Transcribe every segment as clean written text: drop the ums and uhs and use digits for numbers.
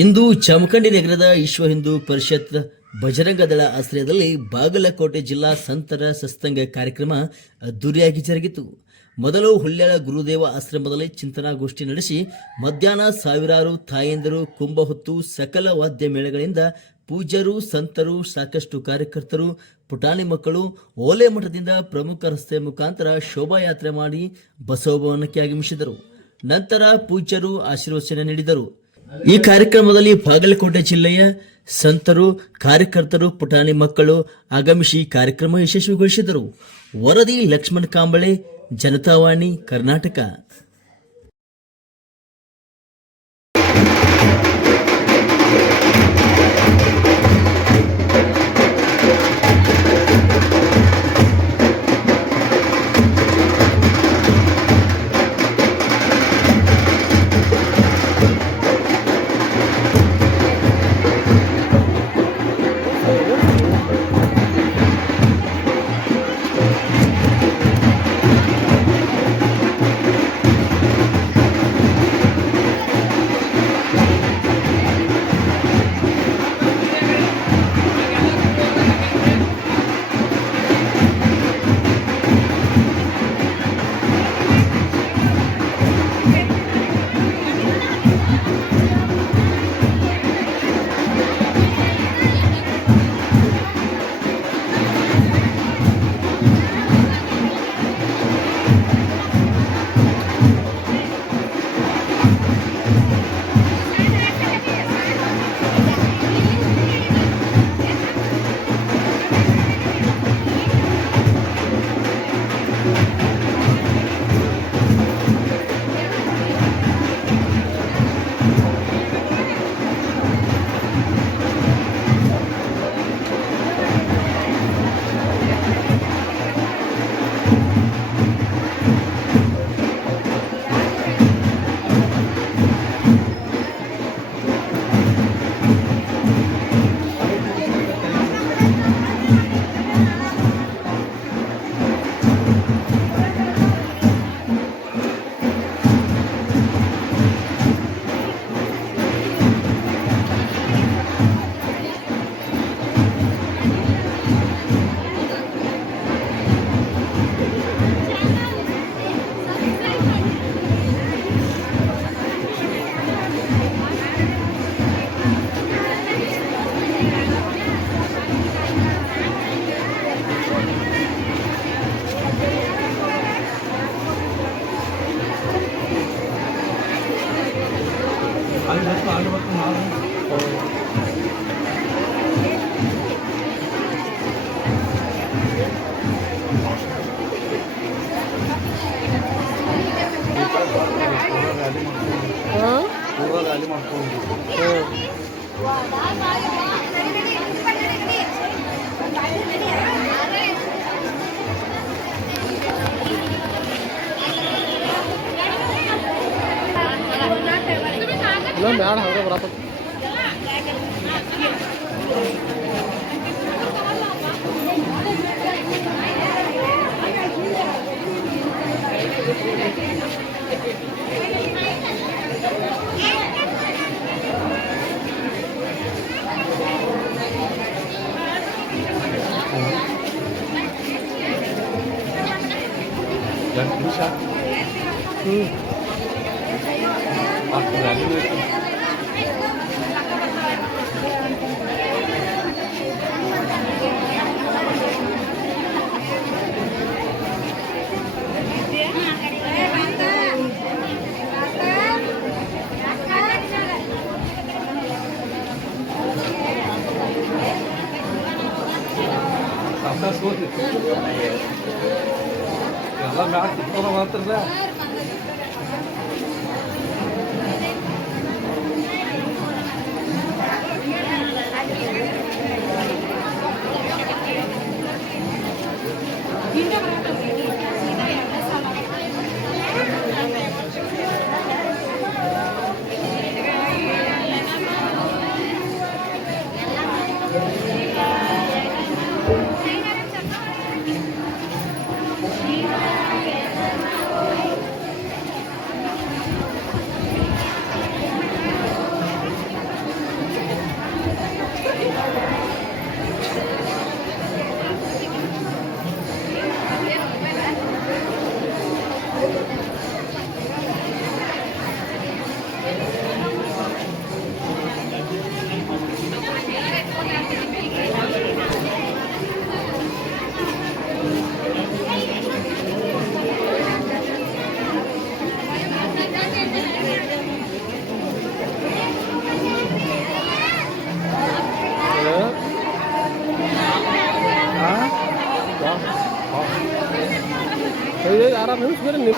ಇಂದು ಜಮಖಂಡಿ ನಗರದ ವಿಶ್ವ ಹಿಂದೂ ಪರಿಷತ್ ಬಜರಂಗ ದಳ ಆಶ್ರಯದಲ್ಲಿ ಬಾಗಲಕೋಟೆ ಜಿಲ್ಲಾ ಸಂತರ ಸತ್ಸಂಗ ಕಾರ್ಯಕ್ರಮ ಅದ್ದೂರಿಯಾಗಿ ಜರುಗಿತು. ಮೊದಲು ಹುಲ್ಯಾಳ ಗುರುದೇವ ಆಶ್ರಮದಲ್ಲಿ ಚಿಂತನಾಗೋಷ್ಠಿ ನಡೆಸಿ ಮಧ್ಯಾಹ್ನ ಸಾವಿರಾರು ತಾಯಂದಿರು ಕುಂಭ ಹೊತ್ತು ಸಕಲ ವಾದ್ಯ ಮೇಳಗಳಿಂದ ಪೂಜ್ಯರು, ಸಂತರು, ಸಾಕಷ್ಟು ಕಾರ್ಯಕರ್ತರು, ಪುಟಾಣಿ ಮಕ್ಕಳು ಓಲೆ ಮಠದಿಂದ ಪ್ರಮುಖ ರಸ್ತೆ ಮುಖಾಂತರ ಶೋಭಾಯಾತ್ರೆ ಮಾಡಿ ಬಸವಭವನಕ್ಕೆ ಆಗಮಿಸಿದರು. ನಂತರ ಪೂಜ್ಯರು ಆಶೀರ್ವಚನ ನೀಡಿದರು. ಈ ಕಾರ್ಯಕ್ರಮದಲ್ಲಿ ಬಾಗಲಕೋಟೆ ಜಿಲ್ಲೆಯ ಸಂತರು, ಕಾರ್ಯಕರ್ತರು, ಪುಟಾಣಿ ಮಕ್ಕಳು ಆಗಮಿಸಿ ಕಾರ್ಯಕ್ರಮ ಯಶಸ್ವಿಗೊಳಿಸಿದರು. ವರದಿ ಲಕ್ಷ್ಮಣ್ ಕಾಂಬಳೆ, ಜನತಾವಾಣಿ, ಕರ್ನಾಟಕ. ಬ್ಯಾಡ ಹಂಗೆ ಬರತ್ತ ಎಲ್ಲ ಮ್ಯಾಲ ಕುತ್ಕೊಂಡು ಮಾತ್ರಲ್ಲ जय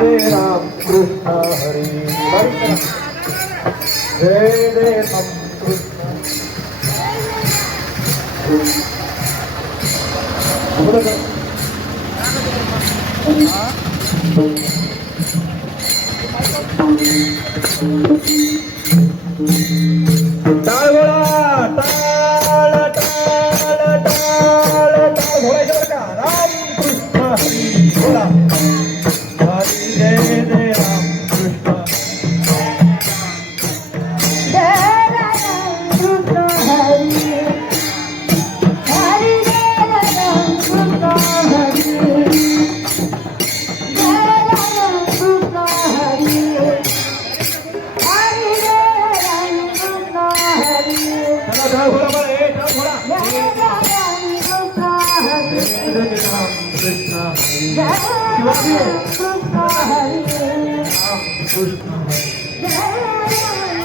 जय राम कृष्ण हरि जय जय राम कृष्ण टाळ बोला टाळ टाळ टाळ टाळ बोलायचं का राम कृष्ण हरी बोला हरी जय जय राम कृष्ण जय राम कृष्ण हरी हरी जय राम कृष्ण हरी जय राम कृष्ण हरी हरी जय राम कृष्ण हरी चला टाळ बोला बरं ए टाळ बोला जय राम कृष्ण हरी जय जय राम कृष्ण हरी जय राम कृष्ण हरी राम कृष्ण हरी जय राम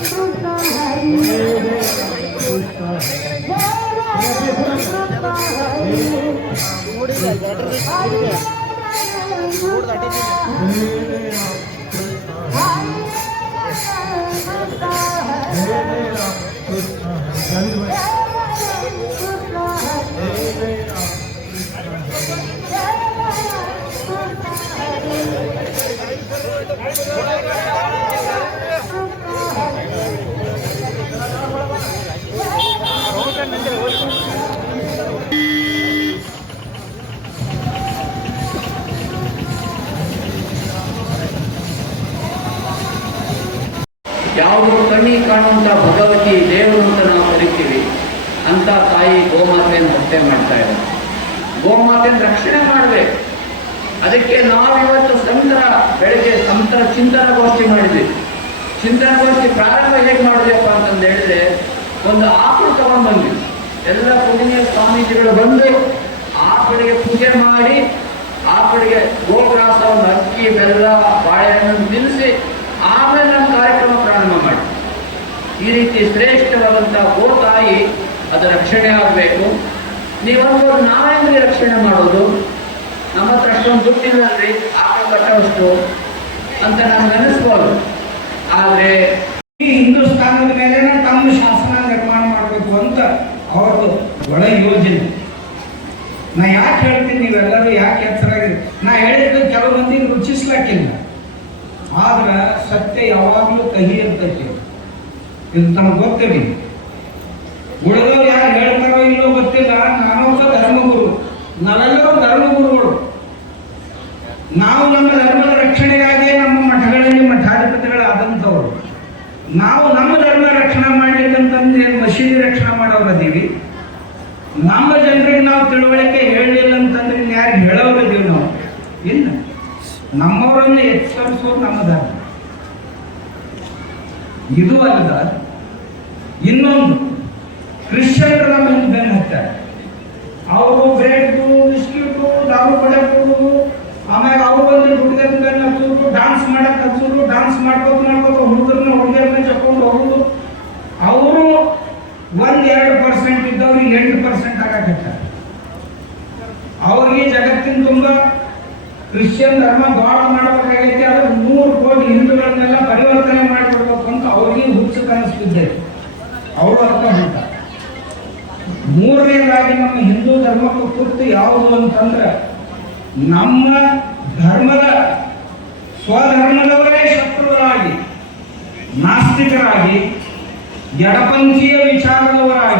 कृष्ण हरी जय जय राम कृष्ण हरी जय राम कृष्ण हरी जय जय राम कृष्ण हरी जय जय राम ಯಾವುದು ಕಣ್ಣಿಗೆ ಕಾಣುವಂಥ ಭಗವತಿ ದೇವರು ಅಂತ ನಾವು ಕರಿತೀವಿ ಅಂತ ತಾಯಿ ಗೋಮಾತೆಯನ್ನು ಹತ್ಯೆ ಮಾಡ್ತಾ ಇದ್ದಾರೆ. ಗೋಮಾತೆಯನ್ನು ರಕ್ಷಣೆ ಮಾಡಬೇಕು. ಅದಕ್ಕೆ ನಾವಿವತ್ತು ಬೆಳಗ್ಗೆ ಸಂತರ ಚಿಂತನಗೋಷ್ಠಿ ಮಾಡಿದ್ವಿ. ಚಿಂತನಗೋಷ್ಠಿ ಪ್ರಾರಂಭ ಹೇಗೆ ಮಾಡಿದ್ಯಪ್ಪ ಅಂತಂದು ಹೇಳಿದ್ರೆ, ಒಂದು ಆಕಳು ತಗೊಂಡು ಬಂದ್ವಿ. ಎಲ್ಲ ಪೂಜನೀಯ ಸ್ವಾಮೀಜಿಗಳು ಬಂದು ಆಕಳಿಗೆ ಪೂಜೆ ಮಾಡಿ, ಆಕಳಿಗೆ ಗೋಗ್ರಾಸವನ್ನು ಅಕ್ಕಿ ಬೆಲ್ಲ ಬಾಳೆಹಣ್ಣನ್ನು ತಿನ್ನಿಸಿ ಆಮೇಲೆ ನಮ್ಮ ಕಾರ್ಯಕ್ರಮ ಪ್ರಾರಂಭ ಮಾಡಿ. ಈ ರೀತಿ ಶ್ರೇಷ್ಠವಾದಂಥ ಗೋತಾಯಿ ಅದು ರಕ್ಷಣೆ ಆಗಬೇಕು. ನೀವೊಂದು ನಾವೇಂದ್ರಿ ರಕ್ಷಣೆ ಮಾಡೋದು? ನಮ್ಮ ಹತ್ರ ಅಷ್ಟೊಂದು ದುಡ್ಡಿಲ್ಲಲ್ರಿ ಆಕಳ ಕಟ್ಟೋಷ್ಟು ಅಂತ ನಮ್ಗೆ ಅನಿಸ್ಬೋದು. ಆದರೆ ಈ ಹಿಂದೂಸ್ತಾನದ ಮೇಲೆ ತಮ್ಮ ಶಾಸನ ನಿರ್ಮಾಣ ಮಾಡಬೇಕು ಅಂತ ಅವತ್ತು ಒಳ ಯೋಜನೆ. ನಾ ಯಾಕೆ ಹೇಳ್ತೀನಿ, ನೀವೆಲ್ಲರೂ ಯಾಕೆ ಎಚ್ಚರಾಗಿದೆ? ನಾ ಹೇಳಿದ್ದು ಕೆಲವು ಮಂದಿಗೆ ರುಚಿಸ್ಲಕ್ಕಿಲ್ಲ, ಆದ್ರೆ ಸತ್ಯ ಯಾವಾಗಲೂ ಕಹಿ ಇರ್ತೈತಿ. ಇದು ತಮಗೆ ಗೊತ್ತಿರಲಿ. ಉಳಿದವ್ರು ಯಾರು ಹೇಳ್ತಾರೋ ಇಲ್ಲೋ ಗೊತ್ತಿಲ್ಲ. ನಾನೊಬ್ಬ ಧರ್ಮಗುರು, ನಾವೆಲ್ಲರೂ ಧರ್ಮಗುರುಗಳು. ನಾವು ನಮ್ಮ ಧರ್ಮದ ರಕ್ಷಣೆಗಾಗಿ ನಮ್ಮ ಮಠಗಳಲ್ಲಿ ಮಠಾಧಿಪತಿಗಳಾದಂಥವ್ರು. ನಾವು ನಮ್ಮ ಧರ್ಮ ರಕ್ಷಣೆ ಮಾಡಲಿಲ್ಲಂತಂದ್ರೆ ಮಸೀದಿ ರಕ್ಷಣೆ ಮಾಡೋರದೀವಿ. ನಮ್ಮ ಜನರಿಗೆ ನಾವು ತಿಳುವಳಿಕೆ ಹೇಳಲಿಲ್ಲ ಅಂತಂದ್ರೆ ಯಾರಿಗೆ ಹೇಳೋರಿದ್ದೀವಿ ನಾವು? ಇಲ್ಲ. ನಮ್ಮವರನ್ನು ಎಚ್ಚರಿಸೋದು ನಮ್ಮ ಧರ್ಮ. ಇದು ಅಲ್ಲದ ಇನ್ನೊಂದು, ಕ್ರಿಶ್ಚಿಯನ್ರು ನಮ್ಮ ಹಿಂದೆ ಬೆನ್ನು ಹತ್ತಾರೆ. ಅವರು ಬ್ರೆಡ್ ಬಿಸ್ಕಿಟು ದಾರು ಪಡೆ ಕೊಡುವುದು, ಆಮ್ಯಾಗ ಅವ್ರು ಬಂದು ದುಡ್ಡು ಬೆನ್ನು ಹಚ್ಚೋದು, ಡಾನ್ಸ್ ಮಾಡಕ್ ಹಚ್ಚೋದು, ಡಾನ್ಸ್ ಮಾಡ್ಕೋತ ಹುಡುಗರನ್ನ ಹುಡುಗಿಯರನ್ನ ಚಕ್ಕೊಂಡು ಹೋಗುದು. ಅವರು 1-2% ಇದ್ದವ್ರಿಗೆ 8% ಆಗಕತ್ತಾರೆ. ಅವ್ರಿಗೆ ಜಗತ್ತಿನ ತುಂಬ ಕ್ರಿಶ್ಚಿಯನ್ ಧರ್ಮ ದ್ವಾರ ಮಾಡಬೇಕಾಗೈತಿ. ಆದ್ರೆ 3 ಕೋಟಿ ಹಿಂದೂಗಳನ್ನೆಲ್ಲ ಪರಿವರ್ತನೆ ಮಾಡಿಬಿಡ್ಬೇಕು ಅಂತ ಅವ್ರಿಗೆ ಹುಚ್ಚು ಕನಸಿದ್ದೆ. ಅವರು ಅರ್ಥ ಮಾಡ್ತಾರೆ. ಮೂರನೇದಾಗಿ ನಮ್ಮ ಹಿಂದೂ ಧರ್ಮಕ್ಕೆ ಕುರಿತು ಯಾವುದು ಅಂತಂದ್ರೆ, ನಮ್ಮ ಧರ್ಮದ ಸ್ವಧರ್ಮದವರೇ ಶತ್ರುಗಳಾಗಿ, ನಾಸ್ತಿಕರಾಗಿ, ಎಡಪಂಥೀಯ ವಿಚಾರದವರಾಗಿ